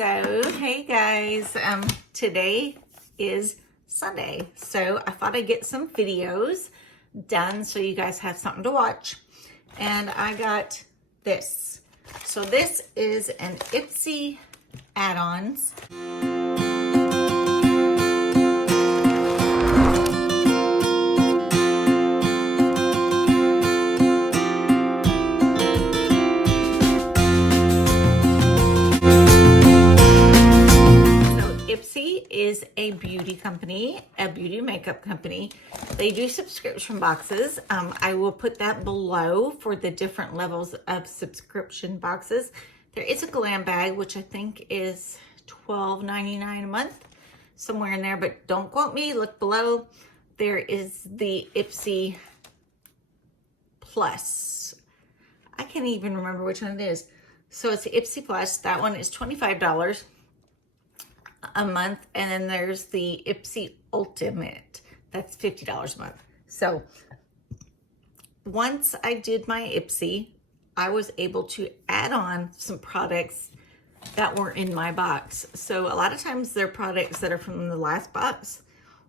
So, hey guys, today is Sunday, so I thought I'd get some videos done so you guys have something to watch. And I got this. So this is an IPSY add-ons. IPSY is a beauty company, a beauty makeup company. They do subscription boxes. I will put that below for the different levels of subscription boxes. There is a glam bag, which I think is $12.99 a month, somewhere in there, but don't quote me, look below. There is the IPSY Plus. I can't even remember which one it is. So it's the IPSY Plus. That one is $25 a month, and then there's the IPSY Ultimate. That's $50 a month. So once I did my IPSY, I was able to add on some products that were in my box. So a lot of times they're products that are from the last box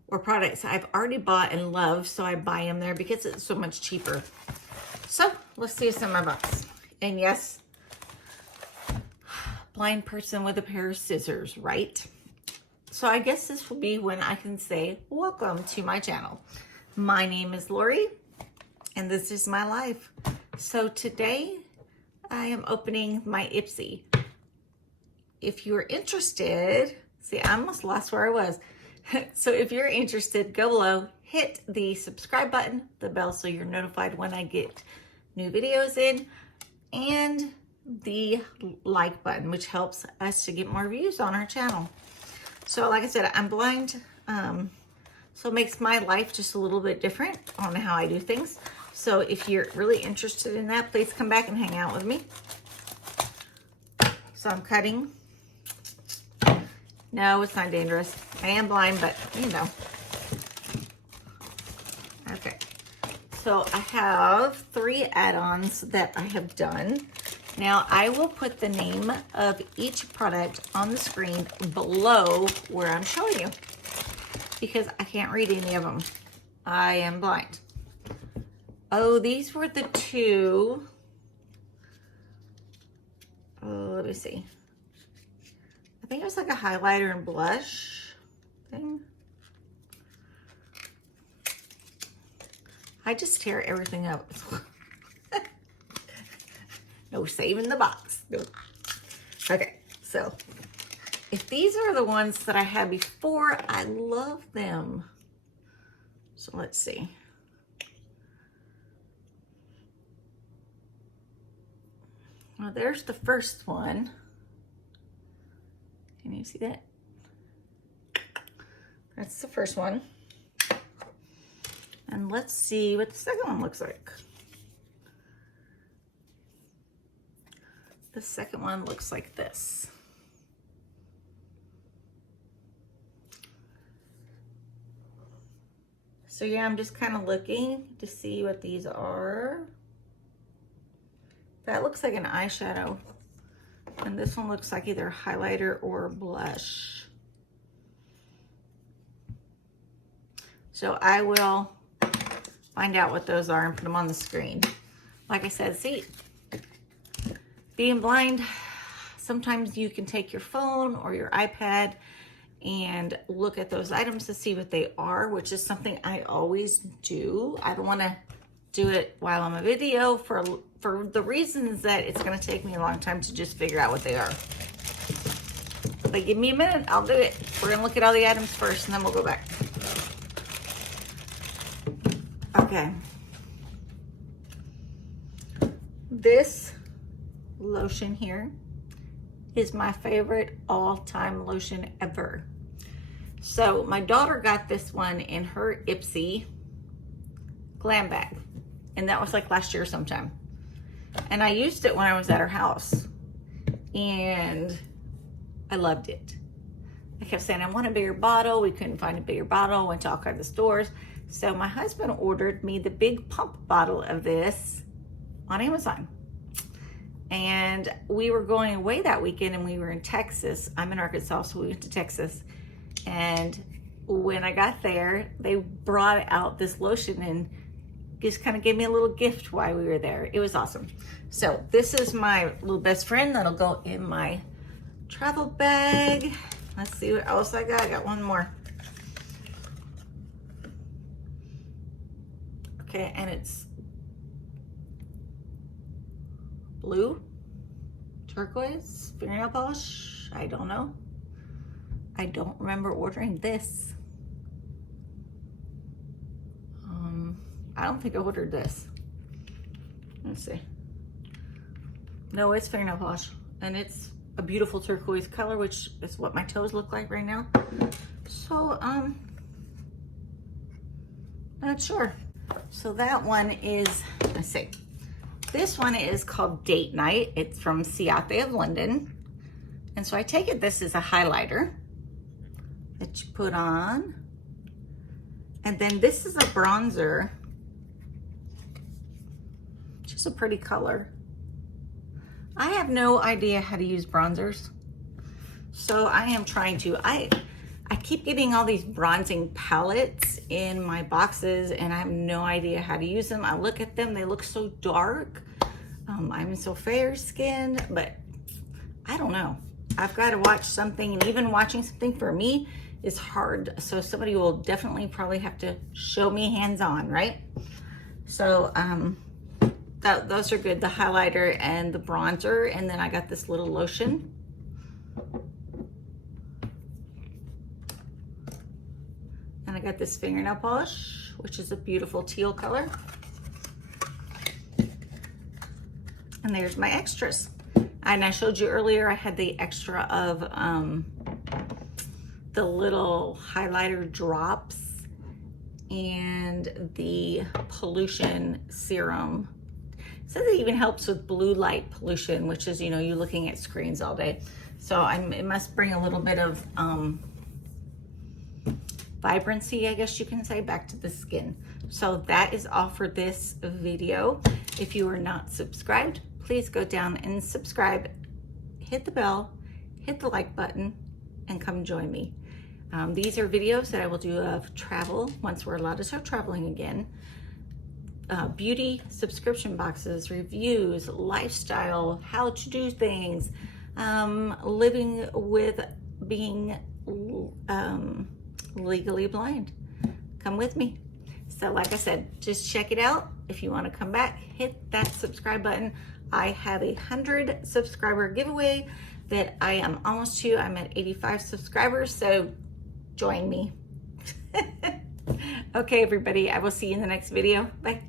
or products I've already bought and love, so I buy them there because it's so much cheaper. So let's see what's in my box. And yes, blind person with a pair of scissors, right? So I guess this will be when I can say, welcome to my channel. My name is Lori, and this is my life. So today I am opening my IPSY. If you're interested, see, I almost lost where I was. So if you're interested, go below, hit the subscribe button, the bell so you're notified when I get new videos in, and the like button, which helps us to get more views on our channel. So like I said, I'm blind, so it makes my life just a little bit different on how I do things. So if you're really interested in that, please come back and hang out with me. So I'm cutting. No, it's not dangerous. I am blind, but you know. Okay. So I have 3 add-ons that I have done. Now, I will put the name of each product on the screen below where I'm showing you because I can't read any of them. I am blind. Oh, these were the 2. Oh, let me see. I think it was like a highlighter and blush thing. I just tear everything up. No saving the box. Nope. Okay, so if these are the ones that I had before, I love them. So let's see. Well, there's the first one. Can you see that? That's the first one. And let's see what the second one looks like. The second one looks like this. So yeah, I'm just kind of looking to see what these are. That looks like an eyeshadow. And this one looks like either highlighter or blush. So I will find out what those are and put them on the screen. Like I said, see, being blind, sometimes you can take your phone or your iPad and look at those items to see what they are, which is something I always do. I don't want to do it while I'm a video for the reasons that it's going to take me a long time to just figure out what they are. But give me a minute, I'll do it. We're going to look at all the items first and then we'll go back. Okay. This lotion here is my favorite all-time lotion ever. So my daughter got this one in her IPSY glam bag, and that was like last year sometime. And I used it when I was at her house, and I loved it. I kept saying I want a bigger bottle. We couldn't find a bigger bottle. Went to all kinds of stores. So my husband ordered me the big pump bottle of this on Amazon. And we were going away that weekend, and we were in Texas. I'm in Arkansas, so we went to Texas. And when I got there, they brought out this lotion and just kind of gave me a little gift while we were there. It was awesome. So this is my little best friend that'll go in my travel bag. Let's see what else I got. I got one more. Okay, and it's blue, turquoise, fingernail polish. I don't know. I don't remember ordering this. I don't think I ordered this. Let's see. No, it's fingernail polish, and it's a beautiful turquoise color, which is what my toes look like right now. So, not sure. So that one is, let's see. This one is called Date Night. It's from Ciate of London. And so I take it this is a highlighter that you put on. And then this is a bronzer. Just a pretty color. I have no idea how to use bronzers. So I am trying to. I keep getting all these bronzing palettes in my boxes, and I have no idea how to use them. I look at them, they look so dark. I'm so fair skinned, but I don't know. I've got to watch something, and even watching something for me is hard. So somebody will definitely probably have to show me hands-on, right? So those are good, the highlighter and the bronzer. And then I got this little lotion. And I got this fingernail polish, which is a beautiful teal color. And there's my extras. And I showed you earlier, I had the extra of the little highlighter drops and the pollution serum. So that even helps with blue light pollution, which is, you know, you're looking at screens all day. So it must bring a little bit of vibrancy, I guess you can say, back to the skin. So that is all for this video. If you are not subscribed, please go down and subscribe, hit the bell, hit the like button, and come join me. These are videos that I will do of travel once we're allowed to start traveling again. Beauty subscription boxes, reviews, lifestyle, how to do things, living with being legally blind. Come with me. So like I said, just check it out. If you want to come back, hit that subscribe button. I have a 100 subscriber giveaway that I am almost to. I'm at 85 subscribers, so join me. Okay, everybody, I will see you in the next video. Bye.